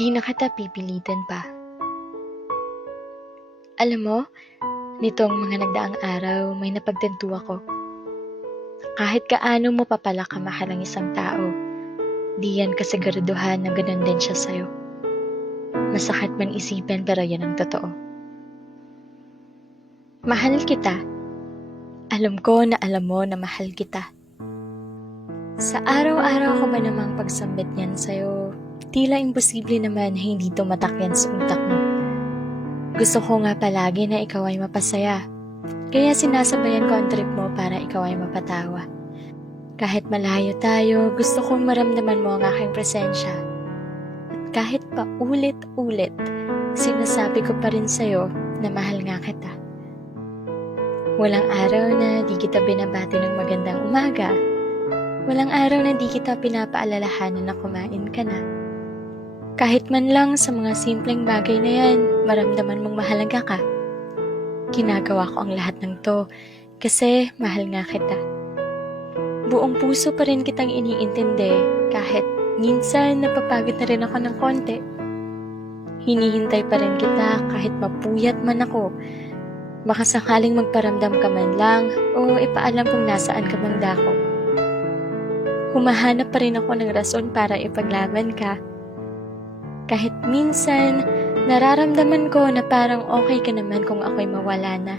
Di na kita pipilitin pa. Alam mo, nitong mga nagdaang araw, may napagtanto ako. Kahit kaano mo pa pala kamahal ang isang tao, di yan kasiguraduhan na ganun din siya sa'yo. Masakit man isipin pero yan ang totoo. Mahal kita. Alam ko na alam mo na mahal kita. Sa araw-araw ko ba namang pagsambit niyan sa'yo, tila imposible naman na hindi tumatak yan sa utak mo. Gusto ko nga palagi na ikaw ay mapasaya. Kaya sinasabayan ko ang trip mo para ikaw ay mapatawa. Kahit malayo tayo, gusto kong maramdaman mo ang aking presensya. At kahit pa ulit-ulit, sinasabi ko pa rin sa'yo na mahal nga kita. Walang araw na di kita binabati ng magandang umaga. Walang araw na di kita pinapaalalahanan na kumain ka na. Kahit man lang sa mga simpleng bagay na yan, maramdaman mong mahalaga ka. Ginagawa ko ang lahat ng to kasi mahal nga kita. Buong puso pa rin kitang iniintindi kahit minsan napapagod na rin ako ng konti. Hinihintay pa rin kita kahit mapuyat man ako. Baka sakaling magparamdam ka man lang o ipaalam kung nasaan ka mang dako. Humahanap pa rin ako ng rason para ipaglaban ka. Kahit minsan, nararamdaman ko na parang okay ka naman kung ako'y mawala na.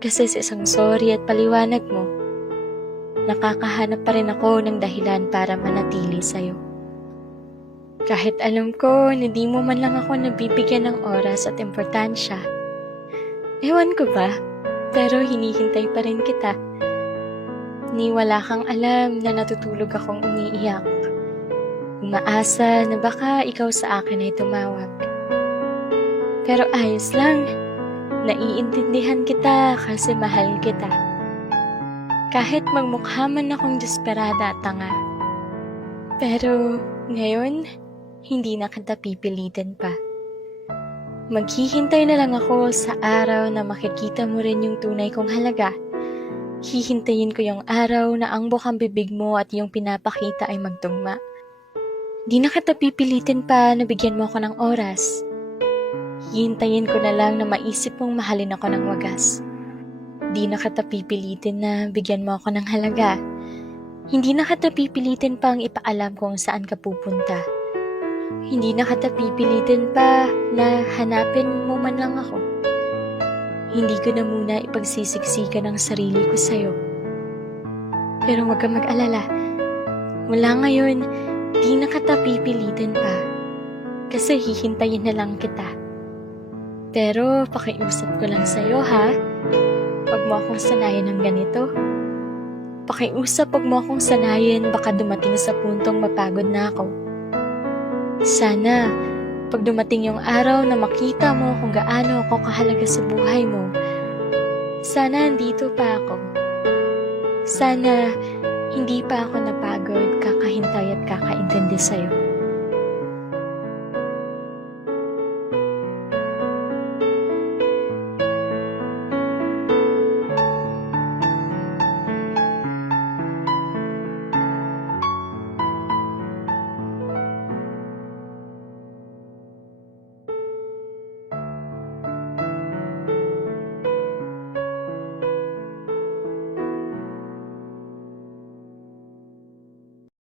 Kasi sa isang sorry at paliwanag mo, nakakahanap pa rin ako ng dahilan para manatili sa'yo. Kahit alam ko na di mo man lang ako nabibigyan ng oras at importansya. Ewan ko ba, pero hinihintay pa rin kita. Ni wala kang alam na natutulog akong umiiyak. Umaasa na baka ikaw sa akin ay tumawag. Pero ayos lang, naiintindihan kita kasi mahal kita. Kahit magmukha man akong desperada at tanga. Pero ngayon, hindi na kita pipilitin pa. Maghihintay na lang ako sa araw na makikita mo rin yung tunay kong halaga. Hihintayin ko yung araw na ang bukang bibig mo at yung pinapakita ay magtugma. Di na kita pipilitin pa na bigyan mo ako ng oras. Hihintayin ko na lang na maisip mong mahalin ako ng wagas. Di na kita pipilitin na bigyan mo ako ng halaga. Hindi na kita pipilitin pang ipaalam kung saan ka pupunta. Hindi na kita pipilitin pa na hanapin mo man lang ako. Hindi ko na muna ipagsisiksikan ang sarili ko sa'yo. Pero huwag kang mag-alala. Mula ngayon, di na kita pipilitin pa. Kasi hihintayin na lang kita. Pero pakiusap ko lang sa'yo ha. Huwag mo akong sanayin ng ganito. Pakiusap, huwag mo akong sanayin baka dumating sa puntong mapagod na ako. Sana, pag dumating yung araw na makita mo kung gaano ako kahalaga sa buhay mo, sana andito pa ako. Sana hindi pa ako napagod, kakahintay at kakaintindi sa'yo.